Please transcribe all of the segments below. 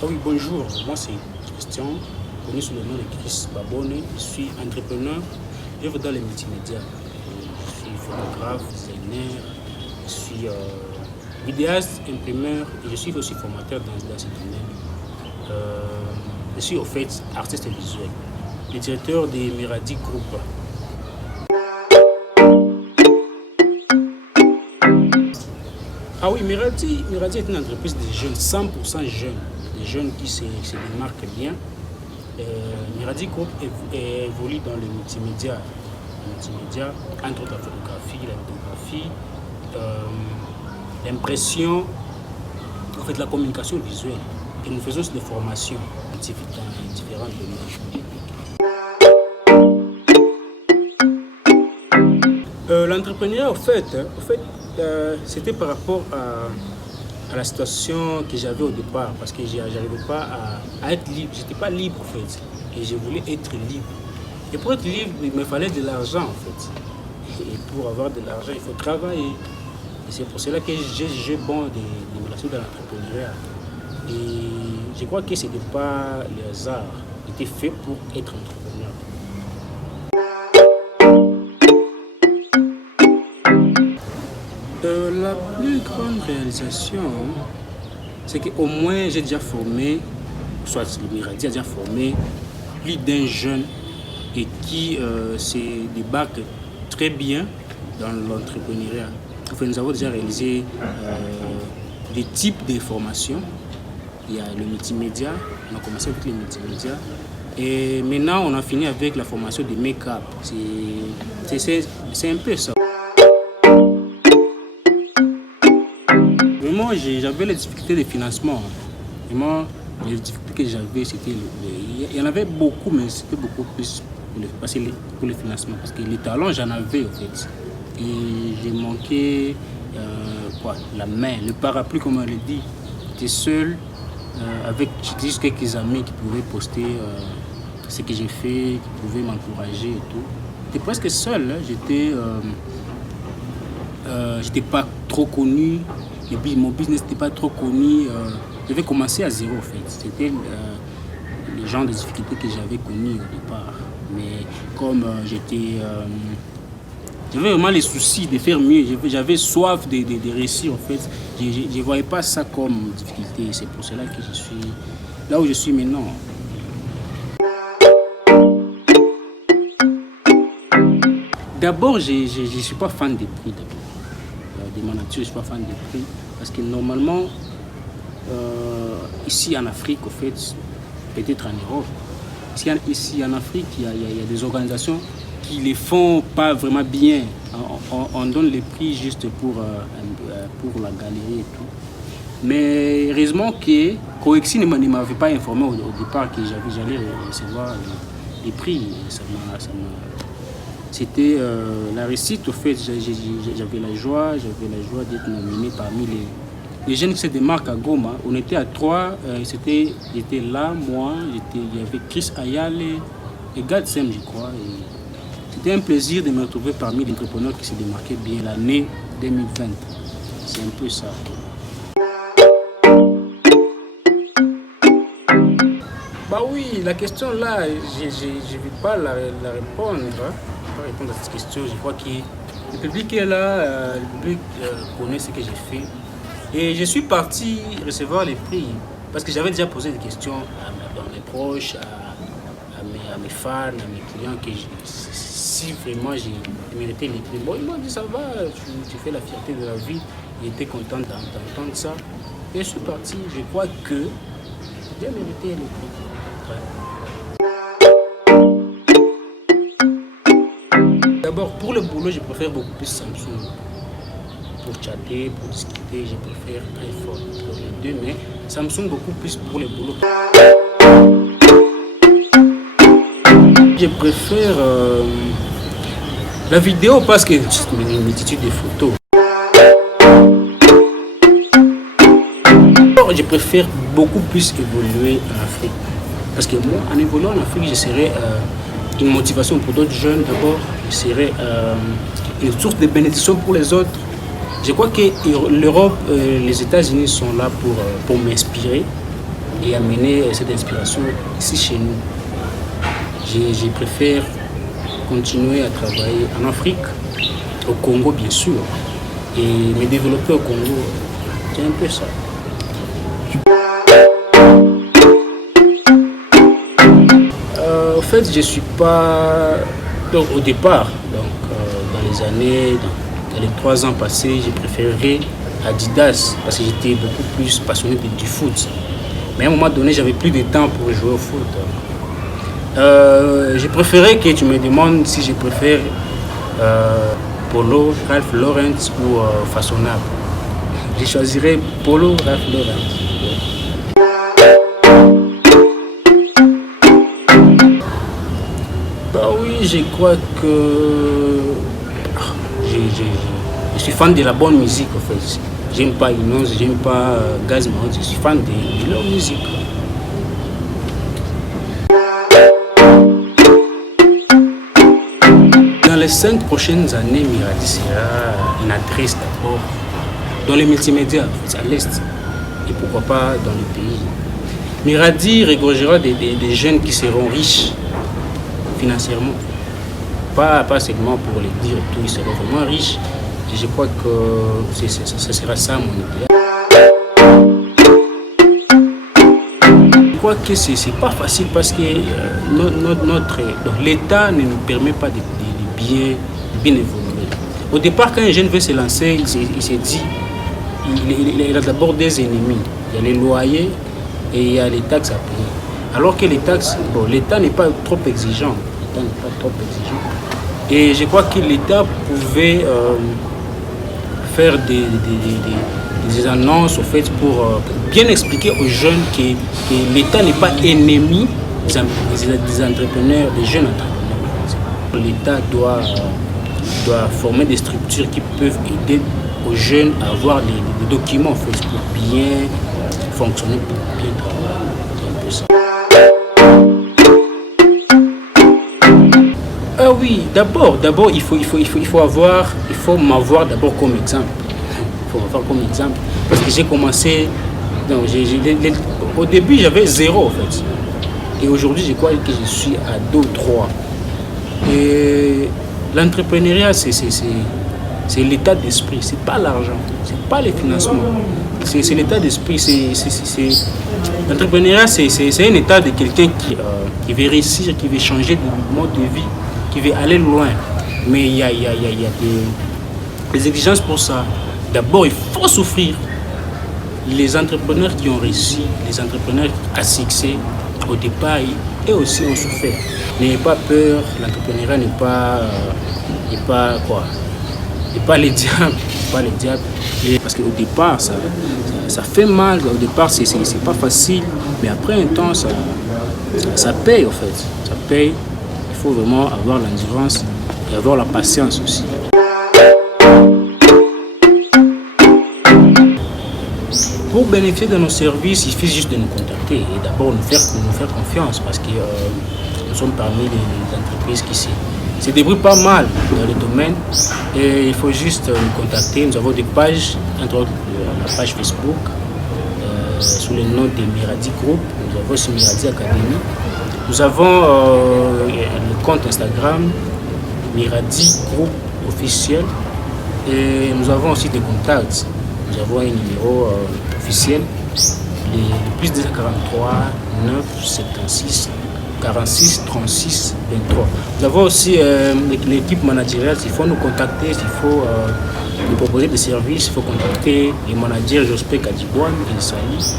Ah oui, bonjour, moi c'est Christian, connu sous le nom de Chris Babone. Je suis entrepreneur, j'œuvre dans les multimédias. Je suis photographe, designer, je suis vidéaste, imprimeur et je suis aussi formateur dans ce domaine. Je suis au fait artiste visuel, le directeur des Miradi Group. Ah oui, Miradi est une entreprise de jeunes, 100% jeunes, des jeunes qui se démarquent bien. Miradi Group évolue dans les multimédias, entre autres la photographie, la vidéographie, l'impression, en fait la communication visuelle. Et nous faisons des formations dans différents domaines. L'entrepreneuriat, c'était par rapport à la situation que j'avais au départ, parce que je n'arrivais pas à être libre. Je n'étais pas libre, en fait, et je voulais être libre. Et pour être libre, il me fallait de l'argent, en fait. Et pour avoir de l'argent, il faut travailler. Et c'est pour cela que j'ai bon des relations dans l'entrepreneuriat. Et je crois que ce n'était pas le hasard. J'étais fait pour être entrepreneur. La plus grande réalisation, c'est qu'au moins j'ai déjà formé, soit le Miradi a déjà formé plus d'un jeune et qui se débarque très bien dans l'entrepreneuriat. Enfin, nous avons déjà réalisé des types de formations. Il y a le multimédia, on a commencé avec les multimédias. Et maintenant, on a fini avec la formation de make-up. C'est un peu ça. Vraiment, j'avais les difficultés de financement. Vraiment, les difficultés que j'avais, c'était... Il y en avait beaucoup, mais c'était beaucoup plus pour le financement. Parce que les talents, j'en avais, en fait. Et j'ai manqué la main, le parapluie, comme on le dit. J'étais seul, avec juste quelques amis qui pouvaient poster ce que j'ai fait, qui pouvaient m'encourager et tout. J'étais presque seul, hein. J'étais pas trop connu. Et puis, mon business n'était pas trop connu. Je devais commencer à zéro, en fait. C'était le genre de difficultés que j'avais connues au départ. Mais comme j'avais vraiment les soucis de faire mieux, j'avais soif de réussir, en fait. Je ne voyais pas ça comme difficulté. C'est pour cela que je suis là où je suis maintenant. D'abord, je ne suis pas fan des prix. De ma nature, je ne suis pas fan des prix. Parce que normalement, ici en Afrique, au fait, peut-être en Europe, ici en Afrique, il y a des organisations qui ne les font pas vraiment bien. On donne les prix juste pour la galerie et tout. Mais heureusement que Coexi ne m'avait pas informé au départ que j'allais recevoir les prix. C'était la réussite, au fait, j'avais la joie d'être nominé parmi les jeunes qui se démarquent à Goma. On était à 3, j'étais là, moi, il y avait Chris Ayale et Gadsem, je crois. C'était un plaisir de me retrouver parmi les entrepreneurs qui se démarquaient bien l'année 2020. C'est un peu ça. Bah oui, la question là, je ne vais pas la répondre. Répondre à cette question. Je crois que le public est là, le public connaît ce que j'ai fait. Et je suis parti recevoir les prix parce que j'avais déjà posé des questions à mes proches, à mes fans, à mes clients, que si vraiment j'ai mérité les prix. Bon, ils m'ont dit ça va, tu fais la fierté de la vie. Ils étaient contents d'entendre ça. Et je suis parti, je crois que j'ai mérité les prix. Ouais. D'abord, pour le boulot, je préfère beaucoup plus Samsung. Pour chatter, pour discuter, je préfère iPhone pour les deux, mais Samsung beaucoup plus pour le boulot. Je préfère la vidéo parce que c'est une multitude de photos. Je préfère beaucoup plus évoluer en Afrique. Parce que moi, en évoluant en Afrique, je serai une motivation pour d'autres jeunes d'abord. Je serai une source de bénédiction pour les autres. Je crois que l'Europe, les États-Unis sont là pour m'inspirer. et amener cette inspiration ici chez nous. Je préfère continuer à travailler en Afrique, au Congo bien sûr, et me développer au Congo. C'est un peu ça. En fait, je suis pas. Donc, au départ, dans les années, dans les 3 ans passés, j'ai préféré Adidas parce que j'étais beaucoup plus passionné du foot. Mais à un moment donné, j'avais plus de temps pour jouer au foot. J'ai préféré que tu me demandes si je préfère Polo, Ralph Lauren ou Façonnable. Je choisirais Polo, Ralph Lauren. Bah oui, je crois que je suis fan de la bonne musique en fait. J'aime pas Inons, j'aime pas Gaz Mahmoud, je suis fan de leur musique. Dans les 5 prochaines années, Miradi sera une adresse d'abord dans les multimédias, à l'Est, et pourquoi pas dans le pays. Miradi regorgera des jeunes qui seront riches financièrement. Pas seulement pour les dire tout, ils seront vraiment riches. Et je crois que ce sera ça mon idéal. Je crois que c'est pas facile parce que l'État ne nous permet pas de bien évoluer. Au départ, quand un jeune veut se lancer, il se dit il a d'abord des ennemis. Il y a les loyers et il y a les taxes à payer. Alors que les taxes, l'État n'est pas trop exigeant. Et je crois que l'État pouvait faire des annonces au fait pour bien expliquer aux jeunes que l'État n'est pas ennemi des entrepreneurs, des jeunes entrepreneurs. L'État doit former des structures qui peuvent aider aux jeunes à avoir des documents en fait, pour bien fonctionner, pour bien travailler. C'est un peu ça. Ah oui, d'abord, il faut m'avoir d'abord comme exemple. Il faut m'avoir comme exemple. Parce que j'ai commencé, au début j'avais 0 en fait. Et aujourd'hui je crois que je suis à 2 ou 3. Et l'entrepreneuriat c'est l'état d'esprit, c'est pas l'argent, c'est pas les financements. C'est l'état d'esprit, l'entrepreneuriat c'est un état de quelqu'un qui veut réussir, qui veut changer de mode de vie, qui veut aller loin. Mais il y a des exigences pour ça. D'abord, il faut souffrir. Les entrepreneurs qui ont réussi, les entrepreneurs à succès, au départ, eux aussi ont souffert. N'ayez pas peur, l'entrepreneuriat n'est pas les diables. Parce qu'au départ, ça fait mal. Au départ, c'est pas facile. Mais après un temps, ça paye en fait. Ça paye. Il faut vraiment avoir l'endurance et avoir la patience aussi. Pour bénéficier de nos services, il suffit juste de nous contacter et d'abord nous faire confiance parce que nous sommes parmi les entreprises qui se débrouillent pas mal dans le domaine et il faut juste nous contacter. Nous avons des pages, entre autres la page Facebook sous le nom de Miradi Group, nous avons aussi Miradi Academy. Nous avons le compte Instagram Miradi Group officiel et nous avons aussi des contacts. Nous avons un numéro officiel, le plus 243 9 76 46 36 23. Nous avons aussi l'équipe managériale. S'il faut nous contacter, s'il faut nous proposer des services, il faut contacter les managers Jospé Kadibouane et Sali.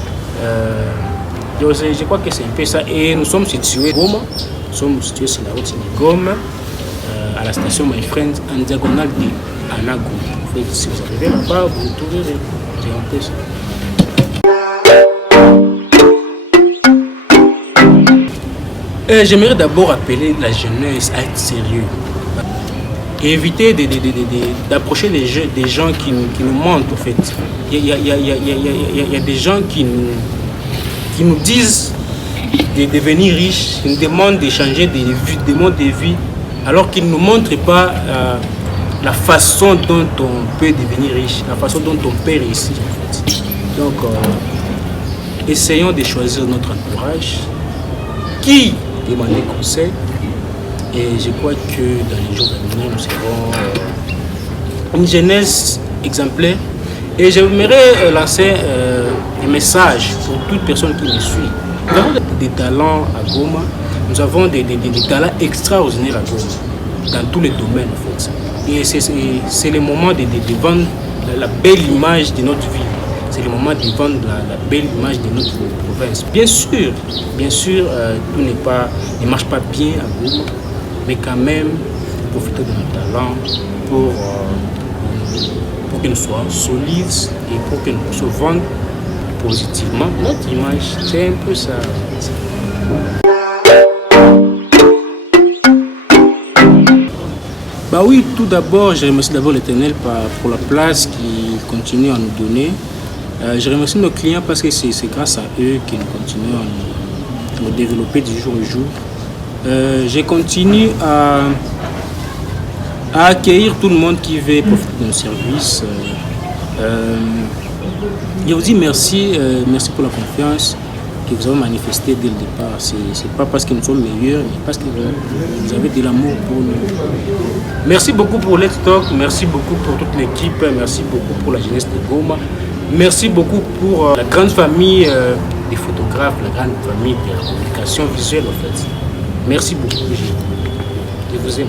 Je crois que c'est un peu ça. Et nous sommes situés à Goma. Nous sommes situés sur la route de Goma, à la station My Friend, en diagonale de Anago. Si vous arrivez là-bas, vous trouverez. C'est un peu ça. J'aimerais d'abord appeler la jeunesse à être sérieux. Et éviter d'approcher des gens qui nous mentent, en fait. Il y a des gens qui nous disent de devenir riches, qui nous demandent de changer de mode de vie, alors qu'ils ne nous montrent pas la façon dont on peut devenir riche, la façon dont on peut réussir, en fait. Donc, essayons de choisir notre entourage qui demander conseil. Et je crois que dans les jours à venir, nous serons une jeunesse exemplaire. Et j'aimerais lancer un message pour toute personne qui me suit. Nous avons des talents à Goma, nous avons des talents extraordinaires à Goma, dans tous les domaines en fait. Et c'est le moment de vendre la belle image de notre ville. C'est le moment de vendre la belle image de notre province. Bien sûr, tout ne marche pas bien à Goma, mais quand même, profiter de nos talents pour que nous soyons solides et pour que nous puissions vendre positivement notre image. C'est un peu ça. Bah oui, tout d'abord, je remercie d'abord l'Éternel pour la place qu'il continue à nous donner. Je remercie nos clients parce que c'est grâce à eux que nous continuons à nous développer du jour au jour. Je continue à accueillir tout le monde qui veut profiter de nos services. Je vous dis merci, merci pour la confiance que vous avez manifestée dès le départ. Ce n'est pas parce que nous sommes meilleurs, mais parce que vous avez de l'amour pour nous. Merci beaucoup pour Let's Talk, merci beaucoup pour toute l'équipe, merci beaucoup pour la jeunesse de Goma, merci beaucoup pour la grande famille des photographes, la grande famille de la communication visuelle en fait. Merci beaucoup, je vous aime.